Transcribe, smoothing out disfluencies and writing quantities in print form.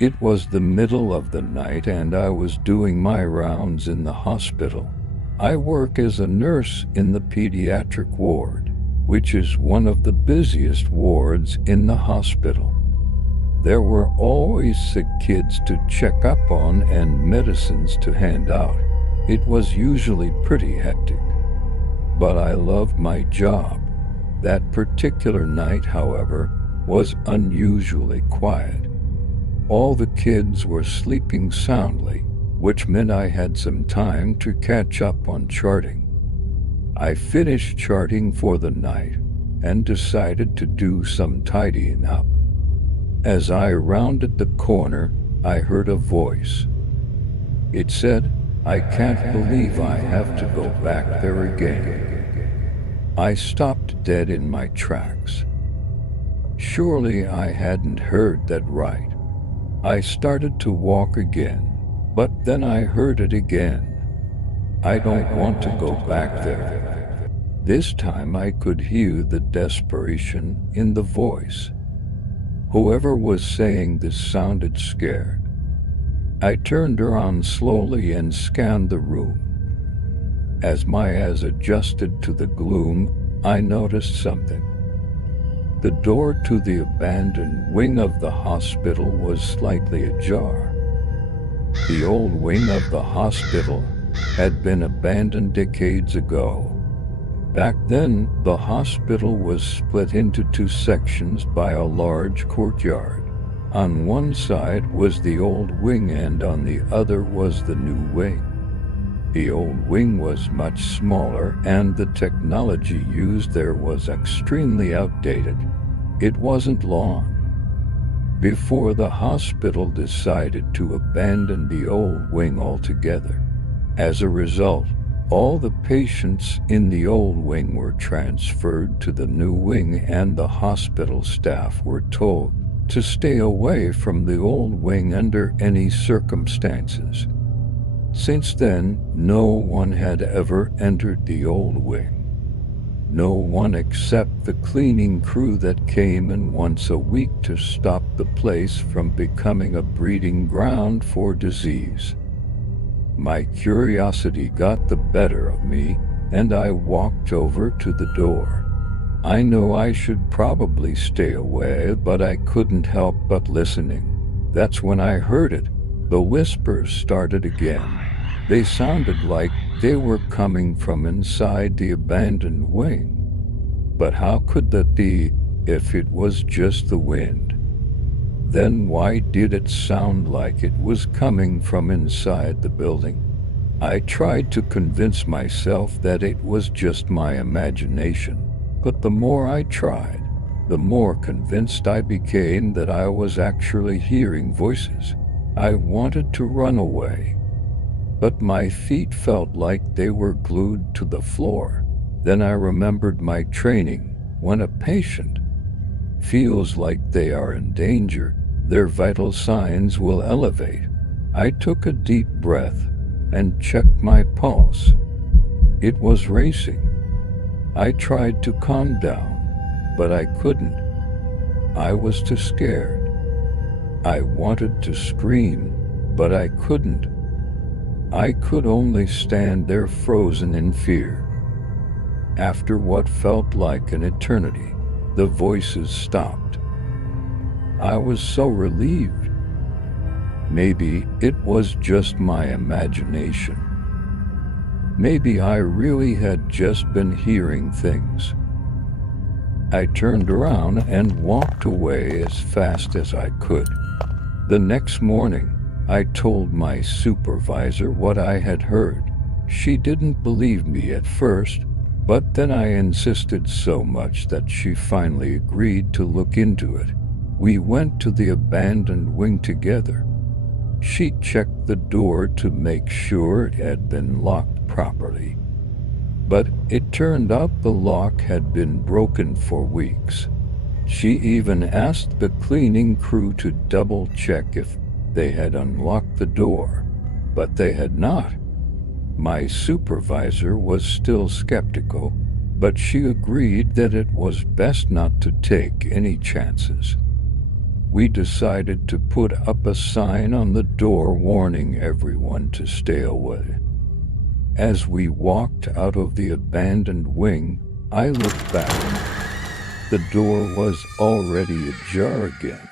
It was the middle of the night and I was doing my rounds in the hospital. I work as a nurse in the pediatric ward, which is one of the busiest wards in the hospital. There were always sick kids to check up on and medicines to hand out. It was usually pretty hectic, but I loved my job. That particular night, however, was unusually quiet. All the kids were sleeping soundly, which meant I had some time to catch up on charting. I finished charting for the night and decided to do some tidying up. As I rounded the corner, I heard a voice. It said, "I can't believe I have to go back there again." I stopped dead in my tracks. Surely I hadn't heard that right. I started to walk again, but then I heard it again. "I don't want to go back there." This time I could hear the desperation in the voice. Whoever was saying this sounded scared. I turned around slowly and scanned the room. As my eyes adjusted to the gloom, I noticed something. The door to the abandoned wing of the hospital was slightly ajar. The old wing of the hospital had been abandoned decades ago. Back then, the hospital was split into two sections by a large courtyard. On one side was the old wing and on the other was the new wing. The old wing was much smaller and the technology used there was extremely outdated. It wasn't long before the hospital decided to abandon the old wing altogether. As a result, all the patients in the old wing were transferred to the new wing and the hospital staff were told to stay away from the old wing under any circumstances. Since then, no one had ever entered the old wing. No one except the cleaning crew that came in once a week to stop the place from becoming a breeding ground for disease. My curiosity got the better of me, and I walked over to the door. I know I should probably stay away, but I couldn't help but listening. That's when I heard it. The whispers started again. They sounded like they were coming from inside the abandoned wing. But how could that be if it was just the wind? Then why did it sound like it was coming from inside the building? I tried to convince myself that it was just my imagination, but the more I tried, the more convinced I became that I was actually hearing voices. I wanted to run away, but my feet felt like they were glued to the floor. Then I remembered my training. When a patient feels like they are in danger, their vital signs will elevate. I took a deep breath and checked my pulse. It was racing. I tried to calm down, but I couldn't. I was too scared. I wanted to scream, but I couldn't. I could only stand there frozen in fear. After what felt like an eternity, the voices stopped. I was so relieved. Maybe it was just my imagination. Maybe I really had just been hearing things. I turned around and walked away as fast as I could. The next morning, I told my supervisor what I had heard. She didn't believe me at first, but then I insisted so much that she finally agreed to look into it. We went to the abandoned wing together. She checked the door to make sure it had been locked properly. But it turned out the lock had been broken for weeks. She even asked the cleaning crew to double-check if they had unlocked the door, but they had not. My supervisor was still skeptical, but she agreed that it was best not to take any chances. We decided to put up a sign on the door warning everyone to stay away. As we walked out of the abandoned wing, I looked back. The door was already ajar again.